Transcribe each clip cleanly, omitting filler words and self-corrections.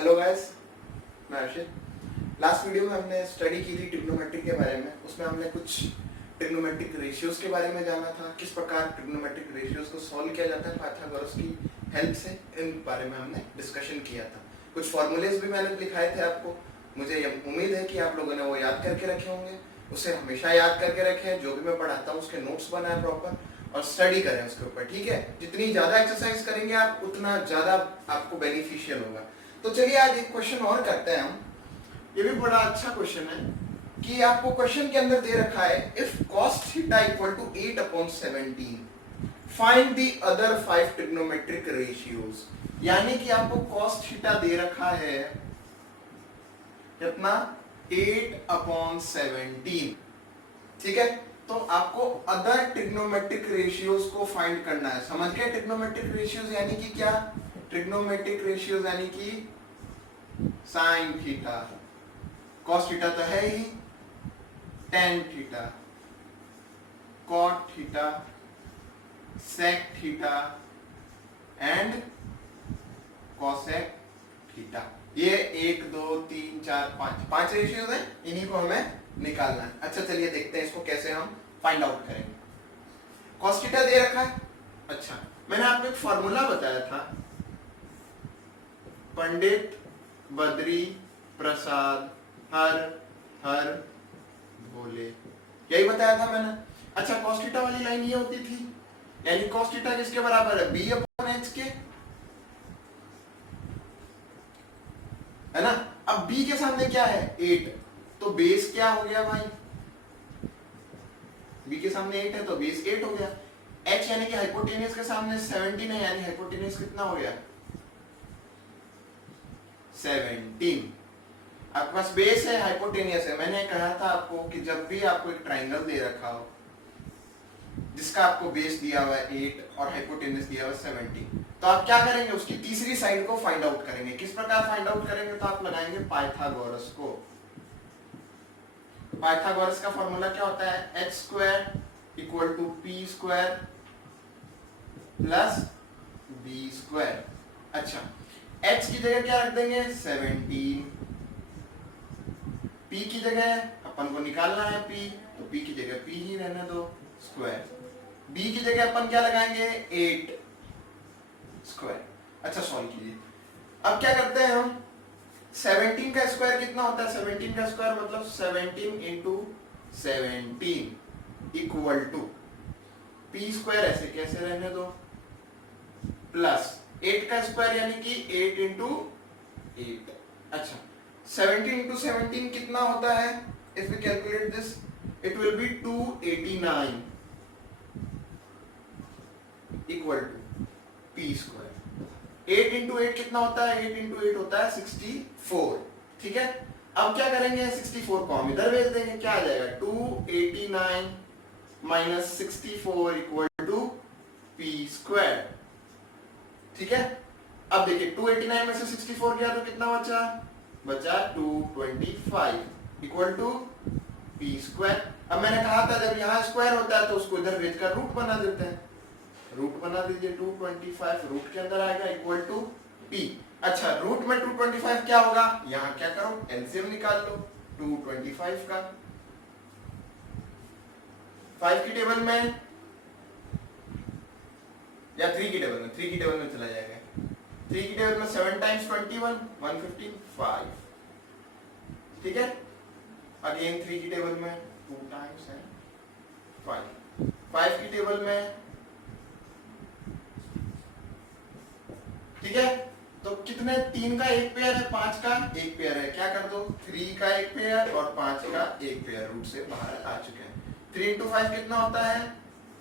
Hello guys, मैं Arshit. Last video में हमने स्टडी की थी ट्रिग्नोमेट्री के बारे में। उसमें हमने कुछ ट्रिग्नोमेट्रिक रेशियोज के बारे में जाना था, किस प्रकार ट्रिग्नोमेट्रिक रेशियोज को सॉल्व किया जाता है पाइथागोरस की हेल्प से। इन बारे में हमने डिस्कशन किया था। कुछ फॉर्मूलेज भी मैंने लिखाए थे आपको। मुझे उम्मीद है कि आप लोगों ने वो याद करके रखे होंगे। उसे हमेशा याद करके रखें। जो भी मैं पढ़ाता हूँ उसके नोट्स बनाए प्रॉपर और स्टडी करें उसके ऊपर, ठीक है। जितनी ज्यादा एक्सरसाइज करेंगे आप, उतना ज्यादा आपको बेनिफिशियल होगा। तो चलिए आज एक क्वेश्चन और करते हैं हम। ये भी बड़ा अच्छा क्वेश्चन है कि आपको क्वेश्चन के अंदर दे रखा है if cos theta equal to 8/17 find the other 5 trigonometric ratios. यानी कि आपको cos थीटा दे रखा है कितना, 8/17, ठीक है। तो आपको अदर ट्रिग्नोमेट्रिक रेशियोज को फाइंड करना है। समझ गए ट्रिग्नोमेट्रिक रेशियोज यानी कि क्या? ट्रिग्नोमेट्रिक रेशियोज यानी कि साइन थीटा, कॉस थीटा तो है ही, tan theta, cot theta, sec theta and cosec theta. ये 1 2 3 4 5 रेशियोज हैं। इन्हीं को हमें निकालना है। अच्छा चलिए देखते हैं इसको कैसे हम फाइंड आउट करेंगे। कॉस थीटा दे रखा है। अच्छा, मैंने आपको एक फॉर्मूला बताया था, पंडित बद्री प्रसाद हर हर भोले, यही बताया था मैंने। अच्छा, cos थीटा वाली लाइन ये होती थी, यानी cos थीटा किसके बराबर है? b/h के, है ना। अब b के सामने क्या है? 8, तो बेस क्या हो गया भाई? b के सामने 8 है तो बेस 8 हो गया। h यानी कि हाइपोटेनियस के सामने 17 है, यानी हाइपोटेनियस कितना हो गया? 17। आपके पास बेस है, हाइपोटेनियस है। मैंने कहा था आपको कि जब भी आपको एक ट्राइंगल दे रखा हो जिसका आपको बेस दिया हुआ है 8 और हाइपोटेनियस दिया हुआ है 17, तो आप क्या करेंगे? उसकी तीसरी साइड को फाइंड आउट करेंगे। किस प्रकार फाइंड आउट करेंगे? तो आप लगाएंगे पाइथागोरस को। पाइथागोरस का फॉर्मूला क्या होता है? h² equal to p² plus b²। अच्छा, h की जगह क्या रख देंगे? 17। p की जगह अपन को निकालना है p, तो p की जगह p ही रहने दो, स्क्वायर। b की जगह अपन क्या लगाएंगे? 8 स्क्वायर। अच्छा सॉल्व कीजिए। अब क्या करते हैं हम? 17 का स्क्वायर कितना होता है? 17 का स्क्वायर मतलब 17 इंटू 17 इक्वल टू p² ऐसे कैसे रहने दो, प्लस 8 का स्क्वायर यानी कि 8 इंटू 8। अच्छा, 17 इंटू 17 कितना होता है? If we calculate this it will be 289 equal to p²। 8 into 8 कितना होता है? 8 इंटू 8 होता है 64, ठीक है। अब क्या करेंगे? 64 को हम इधर भेज देंगे, क्या आ जाएगा? 289 माइनस 64 इक्वल टू p², ठीक है। अब देखिए 289 में से 64 गया तो कितना बचा? बचा 225 इक्वल टू p²। अब मैंने कहा था जब यहाँ स्क्वायर होता है तो उसको इधर भेजकर रूट बना देते हैं। रूट बना दीजिए, 225 रूट के अंदर आएगा इक्वल टू p। अच्छा, रूट में 225 क्या होगा? यहाँ क्या करो? एलसीएम निकाल लो 225 का। 5 की टेबल में या 3 की टेबल में, 3 की टेबल में चला जाएगा। 3 की टेबल में 7 टाइम्स 21 115 5, ठीक है। अगेन 3 की टेबल में 2 टाइम्स है 5। 5 की टेबल में, ठीक है। तो कितने? 3 का एक पेयर है, 5 का एक पेयर है। क्या कर दो? 3 का एक पेयर और 5 का एक पेयर रूट से बाहर आ चुके हैं। 3 इंटू 5 कितना होता है?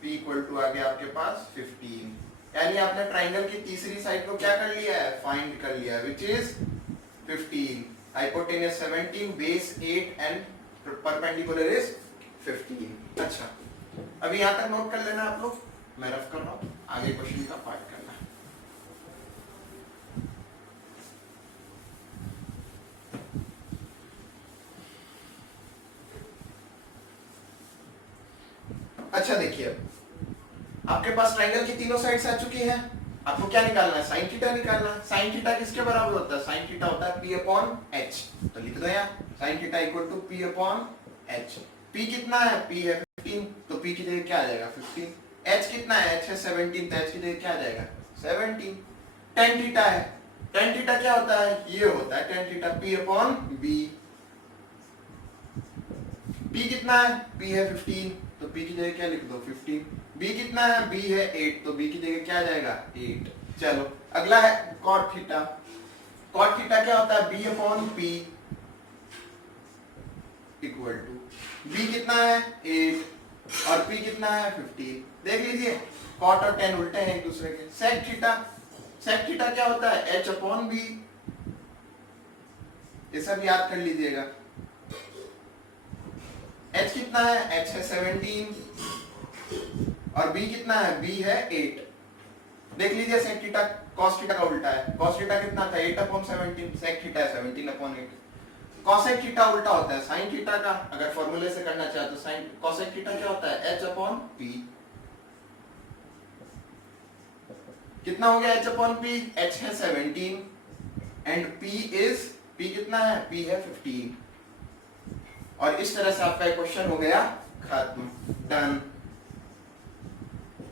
p इक्वल टू आ गया आपके पास 15। यानी आपने ट्राइंगल की तीसरी साइड को क्या कर लिया है? फाइंड कर लिया है, which is 15। Hypotenuse 17, base 8 and perpendicular is 15। अच्छा, अभी यहां तक नोट कर लेना आप लोग, मैं रफ कर रहा हूं, आगे क्वेश्चन का पार्ट करना है। अच्छा देखिए, आपके पास ट्राइंगल की तीनों साइड्स आ चुकी हैं। आपको क्या निकालना है, साइन थीटा निकालना है। साइन थीटा किसके बराबर होता है, साइन थीटा होता है पी अपॉन एच। तो लिख दो यहाँ sine theta equal to P upon H. P कितना है, पी है 15, तो पी की जगह क्या आ जाएगा 15। एच कितना है, एच है 17, तो एच की जगह क्या आ जाएगा 17। टेन थीटा है, टेन थीटा क्या होता है, ये होता है tan theta P upon B. P कितना है, पी है 15, तो पी की जगह क्या लिख दो 15। बी कितना है, बी है 8, तो बी की जगह क्या आ जाएगा 8। चलो अगला है कॉट थीटा। कॉट थीटा क्या होता है, B upon P equal to, B कितना है 8 और पी कितना है 15। देख लीजिए कॉट और टेन उल्टे हैं एक दूसरे के। सेक थीटा, सेक थीटा क्या होता है, एच अपॉन बी। ये सब याद कर लीजिएगा। एच कितना है, एच है 17 और बी कितना है, बी है 8। देख लीजिए सेक थीटा कॉस थीटा का उल्टा है। कॉस थीटा कितना था 8 अपॉन 17, सेक थीटा है 17 अपॉन 8। कॉसेक थीटा उल्टा होता है साइन थीटा का। अगर फॉर्मूले से करना चाहे तो साइन कॉसेक थीटा क्या होता है, एच अपॉन पी। कितना हो गया एच अपॉन पी, एच है 17 एंड पी इज, पी कितना है, पी है 15। और इस तरह से आपका क्वेश्चन हो गया खत्म, डन।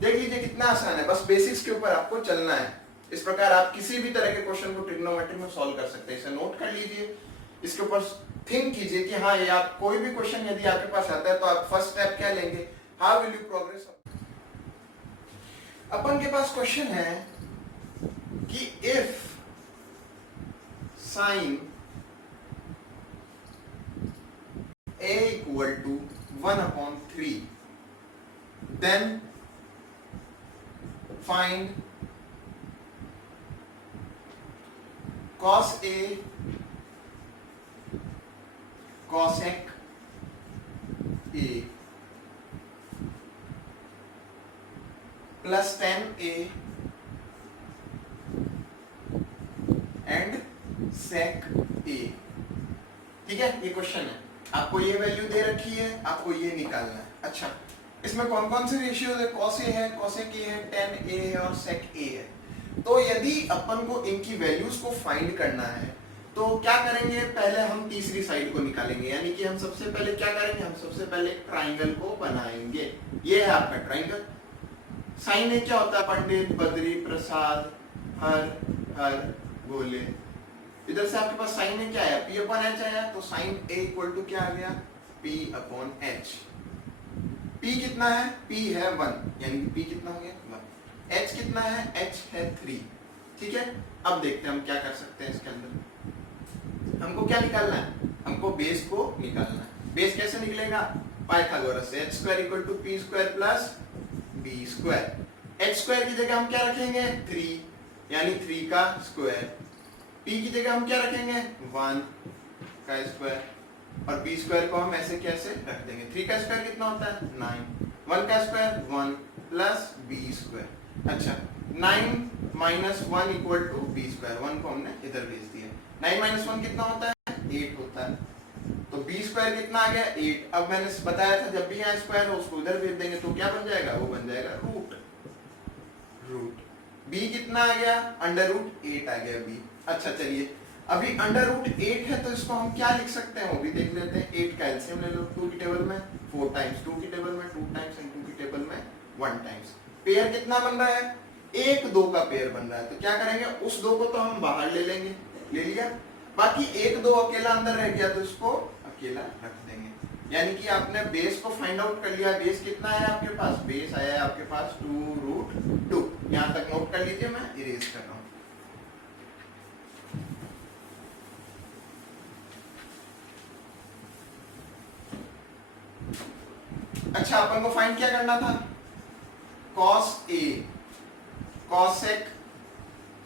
देख लीजिए कितना आसान है, बस बेसिक्स के ऊपर आपको चलना है। इस प्रकार आप किसी भी तरह के क्वेश्चन को ट्रिग्नोमेट्री में सॉल्व कर सकते हैं। इसे नोट कर लीजिए, इसके ऊपर थिंक कीजिए कि हाँ ये आप कोई भी क्वेश्चन यदि आपके पास आता है तो आप फर्स्ट स्टेप क्या लेंगे, हाउ विल यू प्रोग्रेस। अपन के पास क्वेश्चन है कि if sine a equal to 1 upon 3 then find cos a cosec a plus tan a and sec a। ठीक है, ये क्वेश्चन है, आपको ये वैल्यू दे रखी है, आपको ये निकालना है। अच्छा, इसमें कौन कौन से रेशियोज है, cos a है, cosec a है, tan a है और sec a है। तो यदि अपन को इनकी वैल्यूज को फाइंड करना है तो क्या करेंगे, पहले हम तीसरी साइड को निकालेंगे। यानी कि हम सबसे पहले क्या करेंगे, हम सबसे पहले ट्राइंगल को बनाएंगे। ये है आपका ट्राइंगल। साइन ए क्या होता है, पंडित, बद्री, प्रसाद, हर, हर, बोले। इधर से आपके पास साइन ए क्या है, पी अपॉन एच आया, तो साइन ए इक्वल टू क्या आ गया, पी अपॉन एच। पी कितना है, पी है 1, यानी कि पी कितना हो गया 1। एच कितना है, एच है 3। ठीक है, अब देखते हैं हम क्या कर सकते हैं इसके अंदर। हमको क्या निकालना है, हमको बेस को निकालना है। बेस कैसे निकलेगा, पाइथागोरस से। H square equal to P square plus B square. H square की जगह हम क्या रखेंगे 3, यानी 3 का स्क्वायर। पी की जगह हम क्या रखेंगे 1 का स्क्वायर, और बी स्क्वायर को हम ऐसे कैसे रख देंगे। 3 का स्क्वायर कितना होता है 9, 1 का स्क्वायर 1 प्लस बी स्क्वायर। अच्छा, 9 minus 1 equal to B square. 1 को हमने इधर भेज दिया। 9 माइनस 1 कितना होता है 8 होता है, तो बी स्क्वायर कितना आ गया 8। अब मैंने बताया था जब भी यहाँ स्क्वायर हो उसको उधर भेज देंगे, तो क्या बन जाएगा, वो बन जाएगा रूट। रूट बी कितना आ गया, अंडर रूट 8 आ गया बी। अच्छा चलिए, अभी अंडर रूट 8 है तो इसको हम क्या लिख सकते हैं वो भी देख लेते हैं। 8 का एलसीएम ले लो, 2 की टेबल में 4 टाइम्स, 2 की टेबल में 2 टाइम्स एंड 2 की टेबल में 1 टाइम्स। पेयर कितना बन रहा है, 1 2 का पेयर बन रहा है, तो क्या करेंगे, उस 2 को तो हम बाहर ले लेंगे, ले लिया। बाकी 1 2 अकेला अंदर रह गया तो इसको अकेला रख देंगे। यानी कि आपने बेस को फाइंड आउट कर लिया। बेस कितना है आपके पास, बेस आया है आपके पास 2 रूट 2। यहां तक नोट कर लीजिए, मैं इरेज कर रहा हूं। अच्छा, अपन को फाइंड क्या करना था, cos a cosec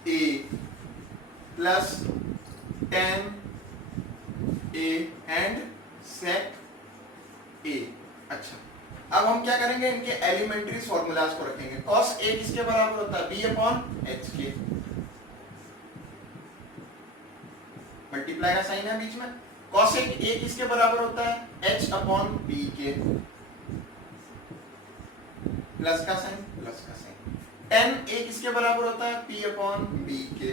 a plus tan a and sec a। अच्छा, अब हम क्या करेंगे, इनके एलिमेंट्री फॉर्मूलाज को रखेंगे। cos a किसके बराबर होता है, b अपॉन h के। मल्टीप्लाई का साइन है बीच में। cosec a किसके बराबर होता है, h अपॉन b के। प्लस का साइन, प्लस का साइन। tan a किसके बराबर होता है, p अपॉन b के,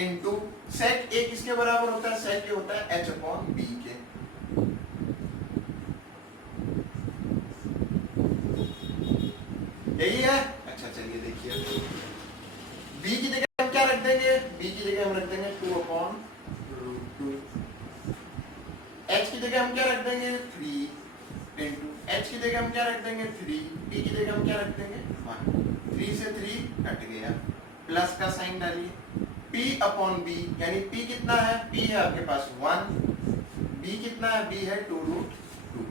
इनटू sec a किसके बराबर होता है, sec a होता है h अपॉन b के। यही है। अच्छा चलिए देखिए, b की जगह हम क्या रख देंगे, b की जगह हम रख देंगे 2 अपॉन रूट 2, h की जगह हम क्या रख देंगे 3 इंटू, h की जगह हम क्या रख देंगे 3, p की जगह हम क्या रख देंगे 1, 3 से 3 कट गया, प्लस का साइन डालिए, p अपॉन b, यानी p कितना है, p है आपके पास 1, b कितना है, b है 2 रूट 2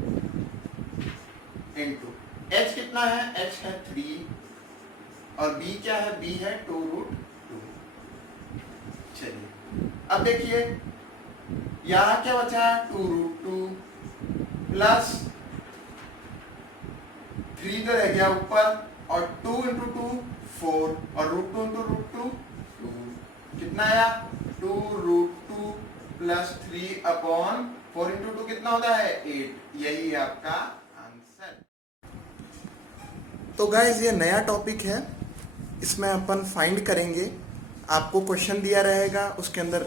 इंटू h कितना है, h है 3 और b क्या है, b है 2 रूट 2। चलिए अब देखिए यहां क्या बचा, 2 रूट 2 प्लस 3 तो रह गया ऊपर, और 2 इंटू 2 4 और रूट 2 इंटू रूट 2 2, कितना आया 2 रूट 2 प्लस 3 अपॉन 4 इंटू 2 कितना होता है 8। यही है आपका आंसर। तो गाइज ये नया टॉपिक है, इसमें अपन फाइंड करेंगे। आपको क्वेश्चन दिया रहेगा, उसके अंदर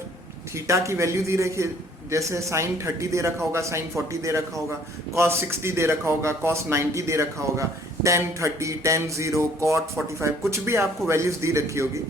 थीटा की वैल्यू दी रखी, जैसे साइन 30 दे रखा होगा, साइन 40 दे रखा होगा, कॉस 60 दे रखा होगा, कॉस 90 दे रखा होगा, tan 30, tan 0, cot 45, कुछ भी आपको वैल्यूज दी रखी होगी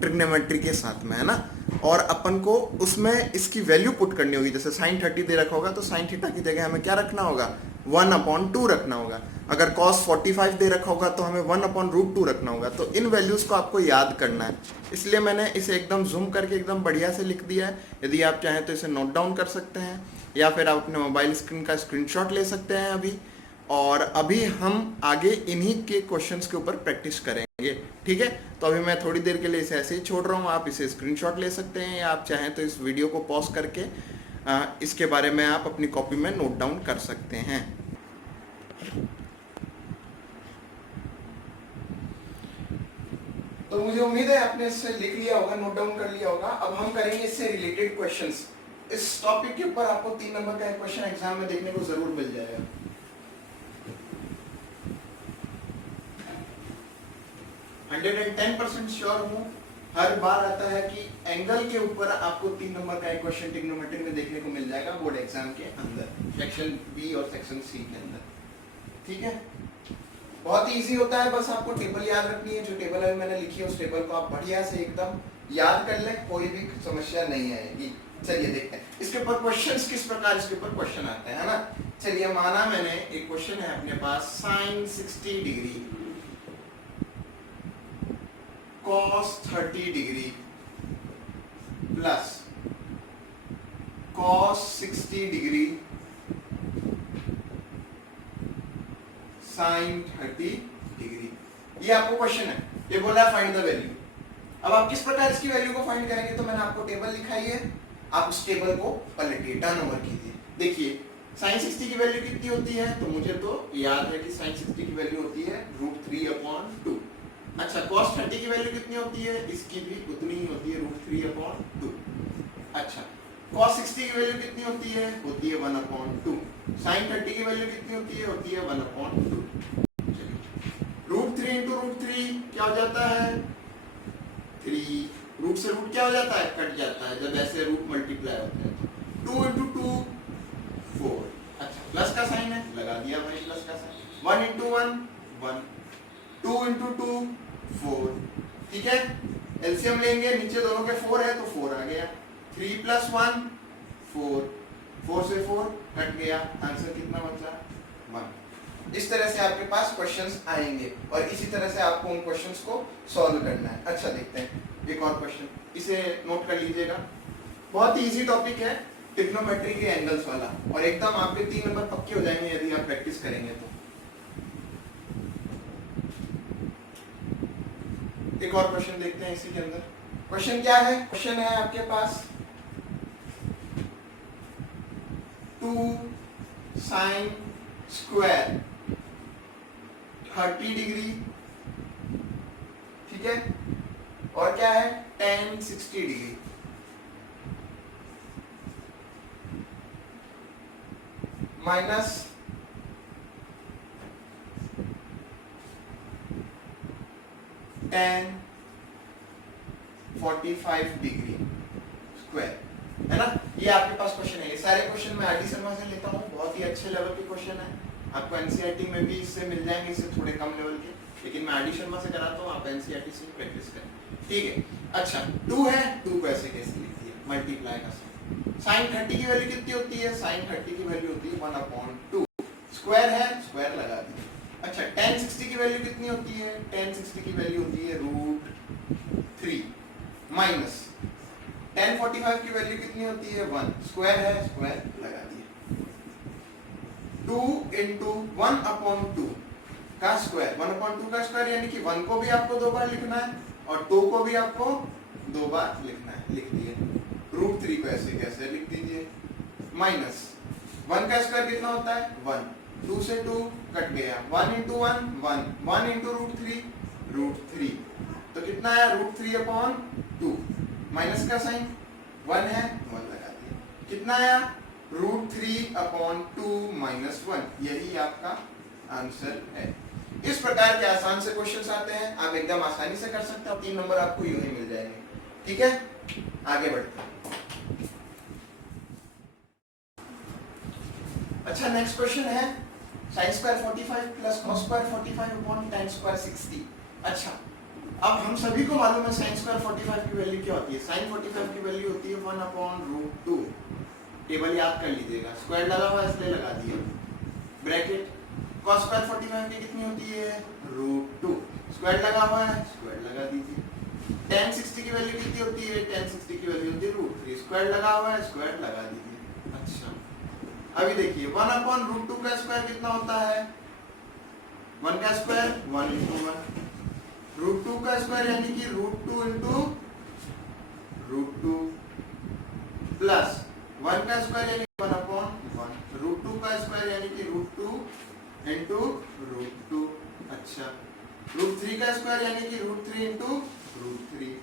ट्रिग्नोमेट्री के साथ में, है ना। और अपन को उसमें इसकी वैल्यू पुट करनी होगी। जैसे साइन 30 दे रखा होगा तो साइन थीटा की जगह हमें क्या रखना होगा 1/2 रखना होगा। अगर cos 45 दे रखा होगा तो हमें 1/√2 रखना होगा। तो इन वैल्यूज को आपको याद करना है, इसलिए मैंने इसे एकदम जूम करके एकदम बढ़िया से लिख दिया है। यदि आप चाहें तो इसे नोट डाउन कर सकते हैं, या फिर आप अपने मोबाइल स्क्रीन का स्क्रीनशॉट ले सकते हैं अभी। और अभी हम आगे इन्हीं के क्वेश्चंस के ऊपर प्रैक्टिस करेंगे, ठीक है। तो अभी मैं थोड़ी देर के लिए इसे ऐसे ही छोड़ रहा हूँ, आप इसे स्क्रीनशॉट ले सकते हैं, या आप चाहें तो इस वीडियो को पॉज करके इसके बारे में आप अपनी कॉपी में नोट डाउन कर सकते हैं। तो मुझे उम्मीद है आपने इससे लिख लिया होगा, नोट डाउन कर लिया होगा। अब हम करेंगे इससे रिलेटेड क्वेश्चंस। इस टॉपिक के ऊपर आपको 3 नंबर का एक क्वेश्चन एग्जाम में देखने को जरूर मिल जाएगा। 110% श्योर हूँ, हर बार आता है कि एंगल के ऊपर आपको 3 नंबर का एक क्वेश्चन ट्रिग्नोमेट्री में देखने को मिल जाएगा बोर्ड एग्जाम के अंदर, सेक्शन बी और सेक्शन सी के अंदर, ठीक है। बहुत ही इजी होता है, बस आपको टेबल याद रखनी है। जो टेबल अभी मैंने लिखी है उस टेबल को आप बढ़िया से एकदम याद कर लें, कोई भी समस्या नहीं आएगी। चलिए देखते हैं इसके ऊपर क्वेश्चंस किस प्रकार इसके ऊपर क्वेश्चन आते हैं, है ना। चलिए माना मैंने एक क्वेश्चन है अपने पास, sine 60 degree cos 30 degree plus cos 60 degree sin 30 degree. ये आपको क्वेश्चन है, ये बोला है फाइंड द वैल्यू। अब आप किस प्रकार इसकी वैल्यू को फाइंड करेंगे, तो मैंने आपको टेबल लिखाई है, आप उस टेबल को पलटिए, टर्न ओवर कीजिए। देखिए sin 60 की वैल्यू कितनी होती है, तो मुझे तो याद है कि sin 60 की वैल्यू होती है √3/2। अच्छा cos 30 की वैल्यू कितनी होती है, इसकी भी उतनी ही होती है √3/2। अच्छा cos 60 की वैल्यू कितनी होती है 1/2। sin 30 की वैल्यू कितनी होती है 1/2। √3 × √3 क्या हो जाता है 3, रूट से रूट क्या हो जाता है कट जाता है जब ऐसे रूट मल्टीप्लाई होते हैं। 2 × 2 4। अच्छा प्लस का साइन है, लगा दिया भाई प्लस का साइन। 1 × 1 1, 2 × 2 4, ठीक है। एलसीएम लेंगे, नीचे दोनों के 4 है तो 4 आ गया। 3 + 1 4, 4 से 4 कट गया, आंसर कितना बचा 1। इस तरह से आपके पास क्वेश्चंस आएंगे और इसी तरह से आपको उन क्वेश्चंस को सॉल्व करना है। अच्छा देखते हैं एक और क्वेश्चन, इसे नोट कर लीजिएगा। बहुत ही इजी टॉपिक है, ट्रिग्नोमेट्री के एंगल्स वाला, और एकदम आपके 3 नंबर पक्के हो जाएंगे यदि आप प्रैक्टिस करेंगे तो। एक और क्वेश्चन देखते हैं इसी के अंदर। क्वेश्चन क्या है, क्वेश्चन है आपके पास 2 sin स्क्वायर 30 डिग्री, ठीक है, और क्या है tan 60 degree. Minus tan 45 degree square, है ना। ये आपके पास क्वेश्चन है। ये सारे क्वेश्चन मैं आरडी शर्मा से लेता हूँ, बहुत ही अच्छे लेवल के क्वेश्चन है। आपको एनसीईआरटी में भी इससे मिल जाएंगे, इससे थोड़े कम लेवल के, लेकिन मैं आरडी शर्मा से कराता हूँ, आप एनसीईआरटी से प्रैक्टिस करें, ठीक है। अच्छा 2 है, 2 को ऐसे कैसे लिखती है, मल्टीप्लाई का साइन 30 की वैल्यू कितनी होती है, साइन 30 की वैल्यू होती है 1/2, स्क्वायर है, स्क्वायर लगा दी। अच्छा tan 60 की वैल्यू कितनी होती है, tan 60 की वैल्यू होती है √3 माइनस tan 45 की वैल्यू कितनी होती है 1, स्क्वायर है, स्क्वायर लगा दिया। 2 × 1/2 का स्क्वायर, 1/2 का स्क्वायर यानी कि 1 को भी आपको 2 बार लिखना है और 2 को भी आपको 2 बार लिखना है, लिख दिए। √3 को ऐसे कैसे लिख दीजिए, माइनस 1 का स्क्वायर कितना होता है 1, 2 से 2 कट गया, 1 × 1 1, 1 × √3 तो कितना है √3/2, माइनस का साइन 1 है, 1 लगा दिया, कितना आया √3/2 माइनस 1, यही आपका आंसर है। इस प्रकार के आसान से क्वेश्चंस आते हैं, आप एकदम आसानी से कर सकते हो, 3 नंबर आपको यूं ही मिल जाएंगे, ठीक है। आगे बढ़ते हैं। अच्छा नेक्स्ट क्वेश्चन है sin square 45 plus cos square 45 upon tan square 60। अच्छा अब हम सभी को मालूम है sin स्क्वायर 45 की वैल्यू क्या होती है, sin 45 की वैल्यू होती है 1/√2, टेबल याद कर लीजिएगा, स्क्वायर लगा हुआ है इसलिए लगा दिया, ब्रैकेट cos स्क्वायर 45 की कितनी होती है √2, स्क्वायर लगा हुआ है, स्क्वायर लगा दीजिए। tan 60 की वैल्यू कितनी होती है, tan 60 की वैल्यू होती है √3, स्क्वायर लगा हुआ है, स्क्वायर लगा दीजिए। अच्छा अभी देखिए 1/√2 का स्क्वायर कितना होता है, 1 का स्क्वायर 1 × 1, √2 का स्क्वायर यानी कि √2 × √2 प्लस 1 का स्क्वायर यानी 1/1, √2 का स्क्वायर यानी कि √2 × √2। अच्छा √3 का स्क्वायर यानी कि √3 × √3।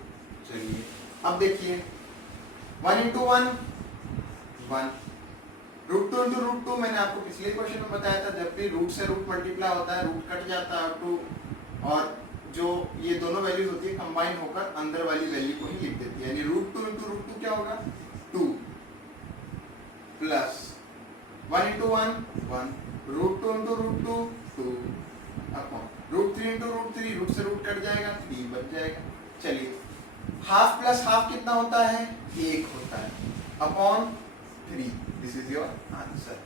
चलिए अब देखिए 1 × 1 1, √2 × √2 मैंने आपको पिछले क्वेश्चन में बताया था, जब भी रूट से रूट मल्टीप्लाई होता है रूट कट जाता है 2, और जो ये दोनों वैल्यूज होती है कंबाइन होकर अंदर वाली वैल्यू को ही लिख देती है, यानी √2 × √2 क्या होगा 2 प्लस 1 × 1 1, √2 × √2 2 अपॉन √3 × √3, रूट से रूट कट जाएगा 3 बच जाएगा। चलिए हाफ प्लस हाफ कितना होता है 1 होता है, upon 3, this is your answer.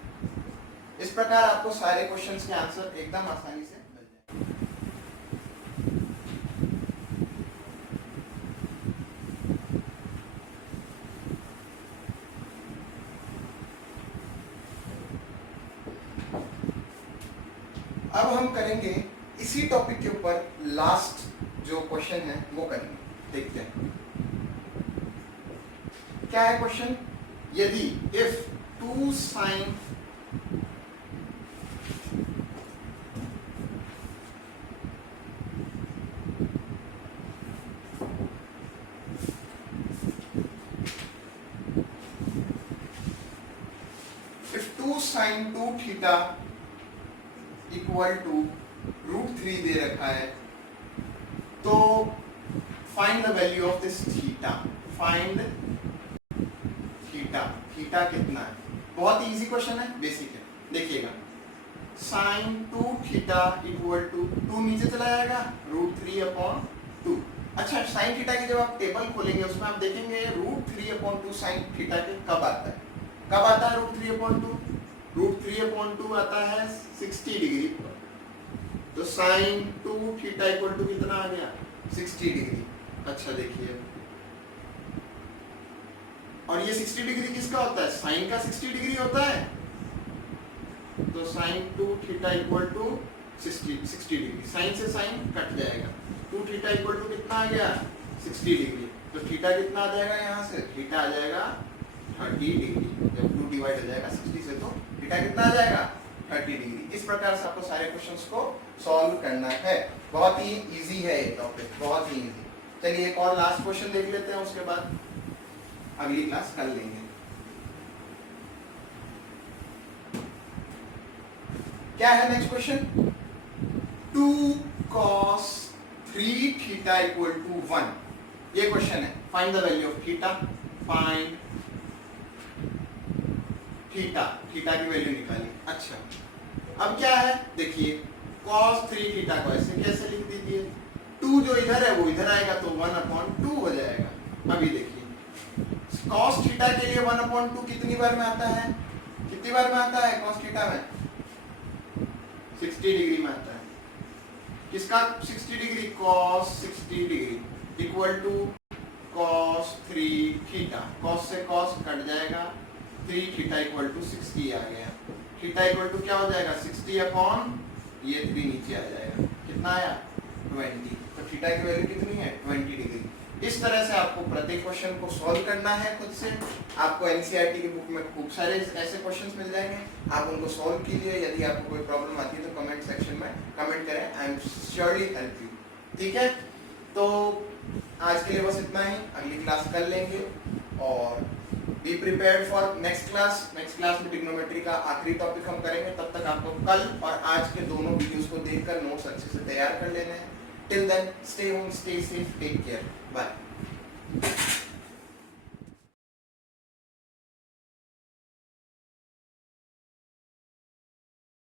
इस प्रकार आपको सारे क्वेश्चंस के आंसर एकदम आसानी से मिल जाएंगे। अब हम करेंगे इसी टॉपिक के ऊपर लास्ट जो क्वेश्चन है वो करेंगे, देखते हैं क्या है क्वेश्चन। यदि if 2 sin sin 2 theta equal to √3 दे रखा है, तो find the value of this theta, find theta, theta कितना है, बहुत इजी क्वेश्चन है, बेसिक है। देखिएगा sin 2 थीटा इक्वल टू 2 नीचे चला जाएगा √3/2। अच्छा sin थीटा की जब आप टेबल खोलेंगे उसमें आप देखेंगे √3/2 sin थीटा के कब आता है, कब आता है √3/2, √3/2 आता है 60 डिग्री पर, तो sin 2 थीटा इक्वल टू कितना आ गया 60 डिग्री। अच्छा देखिए और ये 60 डिग्री किसका होता है, साइन का 60 डिग्री होता है, तो sin 2 theta equal to 60 degree, sine से साइन कट जाएगा, 2 थीटा इक्वल टू कितना आ गया 60 डिग्री, तो थीटा कितना आ जाएगा, यहाँ से थीटा आ जाएगा 30 डिग्री, जब 2 डिवाइड हो जाएगा 60 से तो थीटा कितना आ जाएगा 30 डिग्री। इस प्रकार से आपको सारे क्वेश्चंस को सॉल्व करना है, बहुत ही इजी है ये टॉपिक, बहुत ही इजी। चलिए एक और लास्ट क्वेश्चन देख लेते हैं, उसके बाद अगली क्लास कर लेंगे। क्या है next question, 2 cos 3 theta equal to 1, ये क्वेश्चन है। Find the value of theta, find theta, theta की वैल्यू निकाली। अच्छा अब क्या है देखिए, cos 3 थीटा को ऐसे कैसे लिख दीजिए, 2 जो इधर है वो इधर आएगा तो 1/2 हो जाएगा। अभी देखिए cos थीटा के लिए 1/2 कितनी बार में आता है, कितनी बार में आता है cos थीटा में, 60 डिग्री में आता है। किसका 60 degree, cos 60 degree equal to cos 3 theta, cos से cos कट जाएगा, 3 थीटा इक्वल टू 60 आ गया। थीटा इक्वल टू क्या हो जाएगा, 60 अपॉन ये 3 नीचे आ जाएगा, कितना आया 20। तो थीटा की वैल्यू कितनी है 20 डिग्री। इस तरह से आपको प्रत्येक क्वेश्चन को सॉल्व करना है खुद से। आपको एनसीईआरटी की बुक में खूब सारे ऐसे क्वेश्चंस मिल जाएंगे, आप उनको सॉल्व कीजिए। यदि आपको कोई प्रॉब्लम आती है तो कमेंट सेक्शन में कमेंट करें, I am surely help you. ठीक है, तो आज के लिए बस इतना ही, अगली क्लास कर लेंगे और be prepared for next class. Next class में ट्रिग्नोमेट्री का आखिरी टॉपिक हम करेंगे, तब तक आपको कल और आज के दोनों वीडियोस को देखकर नोट्स अच्छे से तैयार कर लेने हैं। Till then stay home, stay safe, take care, bye.